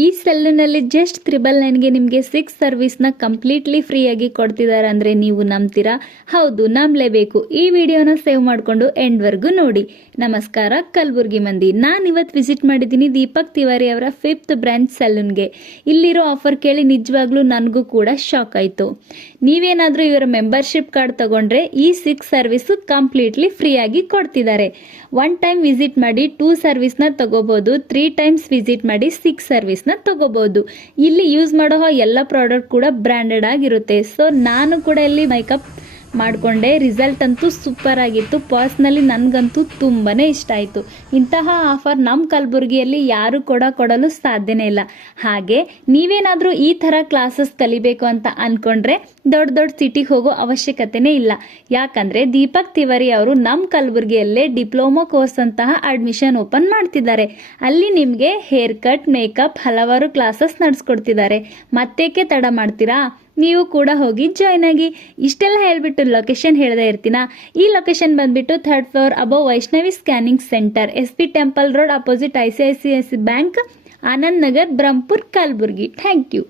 ಈ ಸೆಲ್ಲುನಲ್ಲಿ ಜಸ್ಟ್ 999ಗೆ ನಿಮಗೆ 6 ಸರ್ವಿಸ್ನ ಕಂಪ್ಲೀಟ್ಲಿ ಫ್ರೀಯಾಗಿ ಕೊಡ್ತಿದ್ದಾರೆ ಅಂದರೆ ನೀವು ನಂಬ್ತೀರಾ? ಹೌದು, ನಂಬಲೇಬೇಕು. ಈ ವಿಡಿಯೋನ ಸೇವ್ ಮಾಡಿಕೊಂಡು ಎಂಡ್ವರೆಗೂ ನೋಡಿ. ನಮಸ್ಕಾರ ಕಲಬುರ್ಗಿ ಮಂದಿ, ನಾನು ಇವತ್ತು ವಿಸಿಟ್ ಮಾಡಿದ್ದೀನಿ ದೀಪಕ್ ತಿವಾರಿ ಅವರ 5th ಬ್ರಾಂಚ್ ಸೆಲೂನ್ಗೆ. ಇಲ್ಲಿರೋ ಆಫರ್ ಕೇಳಿ ನಿಜವಾಗ್ಲೂ ನನಗೂ ಕೂಡ ಶಾಕ್ ಆಯಿತು. ನೀವೇನಾದರೂ ಇವರ ಮೆಂಬರ್ಶಿಪ್ ಕಾರ್ಡ್ ತಗೊಂಡ್ರೆ ಈ 6 ಸರ್ವಿಸ್ ಕಂಪ್ಲೀಟ್ಲಿ ಫ್ರೀಯಾಗಿ ಕೊಡ್ತಿದ್ದಾರೆ. 1 ಟೈಮ್ ವಿಸಿಟ್ ಮಾಡಿ 2 ಸರ್ವಿಸ್ನ ತಗೋಬಹುದು, 3 ಟೈಮ್ಸ್ ವಿಸಿಟ್ ಮಾಡಿ 6 ಸರ್ವಿಸ್ನ ತಗೋಬಹುದು. ಇಲ್ಲಿ ಯೂಸ್ ಮಾಡೋ ಎಲ್ಲ ಪ್ರಾಡಕ್ಟ್ ಕೂಡ ಬ್ರ್ಯಾಂಡೆಡ್ ಆಗಿರುತ್ತೆ. ಸೊ ನಾನು ಕೂಡ ಇಲ್ಲಿ ಮೇಕಪ್ ಮಾಡಿಕೊಂಡೆ. ರಿಸಲ್ಟ್ ಅಂತೂ ಸೂಪರ್ ಆಗಿತ್ತು. ಪರ್ಸ್ನಲಿ ನನಗಂತೂ ತುಂಬಾನೇ ಇಷ್ಟ ಆಯಿತು. ಇಂತಹ ಆಫರ್ ನಮ್ಮ ಕಲಬುರಗಿಯಲ್ಲಿ ಯಾರು ಕೊಡಲು ಸಾಧ್ಯನೇ ಇಲ್ಲ. ಹಾಗೆ ನೀವೇನಾದರೂ ಈ ಥರ ಕ್ಲಾಸಸ್ ಕಲಿಬೇಕು ಅಂತ ಅಂದ್ಕೊಂಡ್ರೆ ದೊಡ್ಡ ಸಿಟಿಗೆ ಹೋಗೋ ಅವಶ್ಯಕತೆನೇ ಇಲ್ಲ. ಯಾಕಂದರೆ ದೀಪಕ್ ತಿವಾರಿ ಅವರು ನಮ್ಮ ಕಲಬುರಗಿಯಲ್ಲೇ ಡಿಪ್ಲೊಮಾ ಕೋರ್ಸ್ ಅಂತಹ ಅಡ್ಮಿಷನ್ ಓಪನ್ ಮಾಡ್ತಿದ್ದಾರೆ. ಅಲ್ಲಿ ನಿಮಗೆ ಹೇರ್ ಕಟ್, ಮೇಕಪ್ ಹಲವಾರು ಕ್ಲಾಸಸ್ ನಡೆಸ್ಕೊಡ್ತಿದ್ದಾರೆ. ಮತ್ತೇಕೆ ತಡ ಮಾಡ್ತೀರಾ? ನೀವು ಕೂಡ ಹೋಗಿ ಜಾಯ್ನ್ ಆಗಿ. ಇಷ್ಟೆಲ್ಲ ಹೇಳ್ಬಿಟ್ಟು ಲೊಕೇಶನ್ ಹೇಳದೇ ಇರ್ತೀನಾ? ಈ ಲೊಕೇಶನ್ ಬಂದ್ಬಿಟ್ಟು 3rd floor above Vaishnavi scanning centre, SP temple road, opposite ICICI bank, Anand Nagar, Brahmapur, Kalaburagi. Thank you.